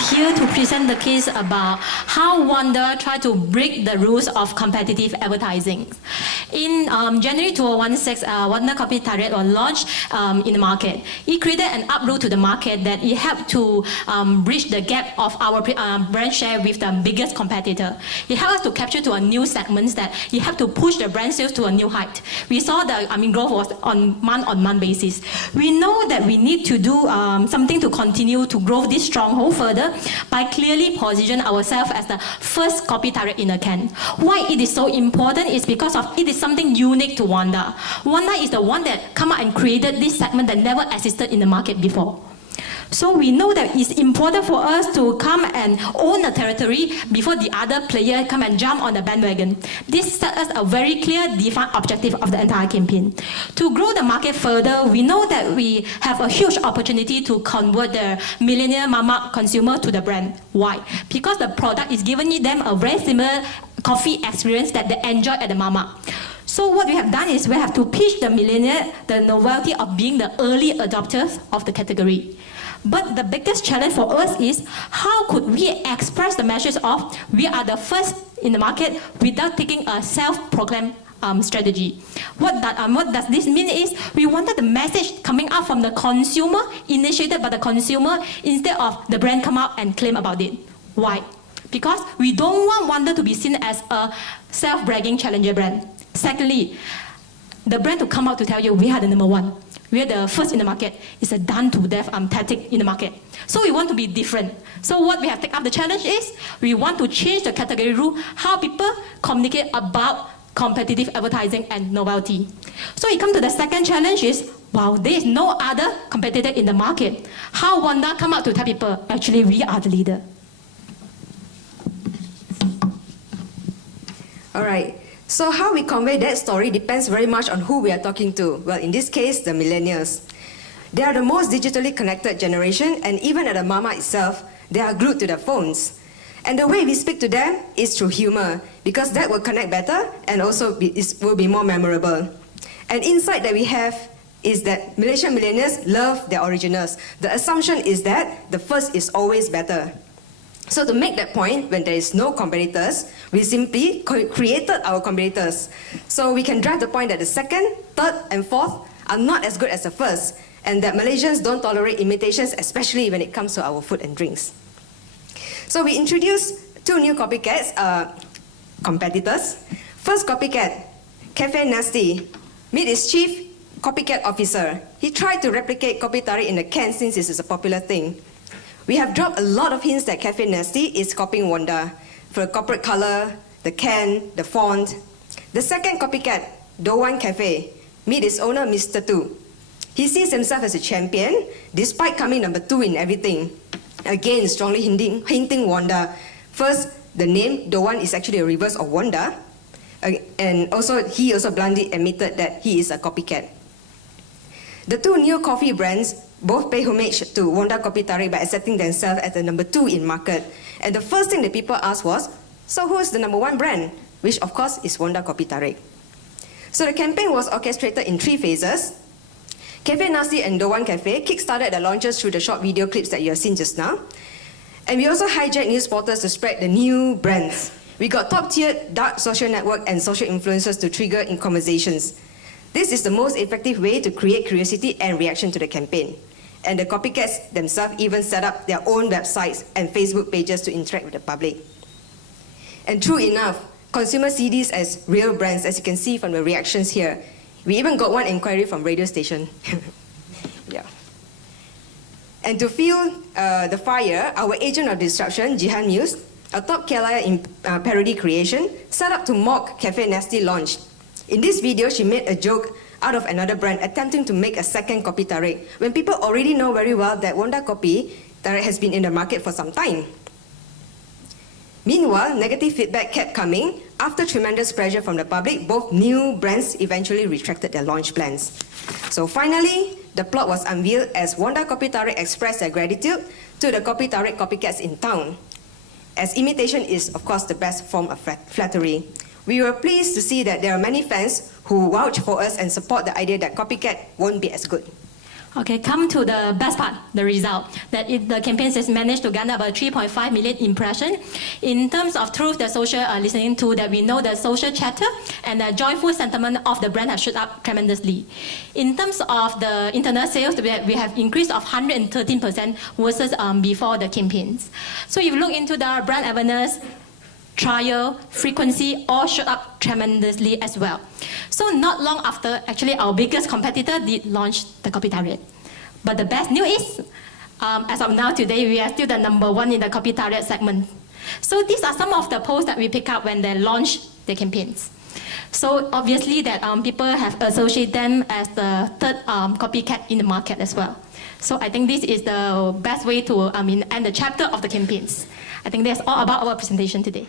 here to present the case about how Wonda tried to break the rules of competitive advertising. In January 2016, Wonda Coffee Tarik was launched in the market. It created an uproar to the market that it helped to bridge the gap of our brand share with the biggest competitor. It helped us to capture to a new segment that it helped to push the brand sales to a new height. We saw the growth was on month-on-month basis. We know that we need to do something to continue to grow this stronghold further by clearly position ourselves as the first Kopi Tarik in a can. Why it is so important is because of it is something unique to Wonda. Wonda is the one that come out and created this segment that never existed in the market before. So we know that it's important for us to come and own the territory before the other player come and jump on the bandwagon. This sets us a very clear, defined objective of the entire campaign. To grow the market further, we know that we have a huge opportunity to convert the millennial mama consumer to the brand. Why? Because the product is giving them a very similar coffee experience that they enjoy at the mama. So what we have done is we have to pitch the millennial the novelty of being the early adopters of the category. But the biggest challenge for us is how could we express the message of we are the first in the market without taking a self-proclaimed strategy. What does this mean is we wanted the message coming out from the consumer, initiated by the consumer, instead of the brand come out and claim about it. Why? Because we don't want Wonda to be seen as a self-bragging challenger brand. Secondly, the brand to come out to tell you we are the number one. We are the first in the market. It's a done-to-death tactic in the market. So we want to be different. So what we have taken up the challenge is, we want to change the category rule, how people communicate about competitive advertising and novelty. So we come to the second challenge is, wow, there is no other competitor in the market. How Wonda come out to tell people, actually we are the leader. All right. So how we convey that story depends very much on who we are talking to. Well, in this case, the millennials. They are the most digitally connected generation, and even at the mama itself, they are glued to their phones. And the way we speak to them is through humor, because that will connect better and also will be more memorable. An insight that we have is that Malaysian millennials love their originals. The assumption is that the first is always better. So to make that point, when there is no competitors, we simply created our competitors. So we can drive the point that the second, third, and fourth are not as good as the first, and that Malaysians don't tolerate imitations, especially when it comes to our food and drinks. So we introduced two new copycats, competitors. First copycat, Cafe Nasty. Meet its chief copycat officer. He tried to replicate Kopi Tarik in a can since this is a popular thing. We have dropped a lot of hints that Cafe Nasty is copying Wonda, for the corporate color, the can, the font. The second copycat, Dowan Cafe, meet its owner, Mr. Tu. He sees himself as a champion, despite coming number 2 in everything. Again, strongly hinting Wonda. First, the name Dowan is actually a reverse of Wonda, and also he also bluntly admitted that he is a copycat. The two new coffee brands both pay homage to Wonda Kopi Tarik by accepting themselves as the number 2 in market. And the first thing that people asked was, so who's the number 1 brand? Which of course is Wonda Kopi Tarik. So the campaign was orchestrated in 3 phases. Cafe Nasty and Dowan Cafe kickstarted the launches through the short video clips that you have seen just now. And we also hijacked news portals to spread the new brands. We got top-tiered dark social network and social influencers to trigger in conversations. This is the most effective way to create curiosity and reaction to the campaign. And the copycats themselves even set up their own websites and Facebook pages to interact with the public. And true enough, consumers see these as real brands, as you can see from the reactions here. We even got one inquiry from radio station. Yeah. And to fuel the fire, our agent of disruption, Jihan Muse, a top Kerala in parody creation, set up to mock Cafe Nasty launch. In this video, she made a joke out of another brand attempting to make a second Kopi Tarik, when people already know very well that Wonda Kopi Tarik has been in the market for some time. Meanwhile, negative feedback kept coming. After tremendous pressure from the public, both new brands eventually retracted their launch plans. So finally, the plot was unveiled as Wonda Kopi Tarik expressed their gratitude to the Kopi Tarik copycats in town, as imitation is, of course, the best form of flattery. We were pleased to see that there are many fans who vouch for us and support the idea that copycat won't be as good. Okay, come to the best part, the result. The campaign has managed to garner about 3.5 million impressions. In terms of truth, the social listening to that, we know the social chatter and the joyful sentiment of the brand has shot up tremendously. In terms of the internal sales, we have increased of 113% versus before the campaigns. So if you look into the brand awareness, trial, frequency, all shot up tremendously as well. So not long after, actually our biggest competitor did launch the Kopi Tarik. But the best news is, as of now today, we are still the #1 in the Kopi Tarik segment. So these are some of the posts that we pick up when they launch the campaigns. So obviously that people have associated them as the third copycat in the market as well. So I think this is the best way to end the chapter of the campaigns. I think that's all about our presentation today.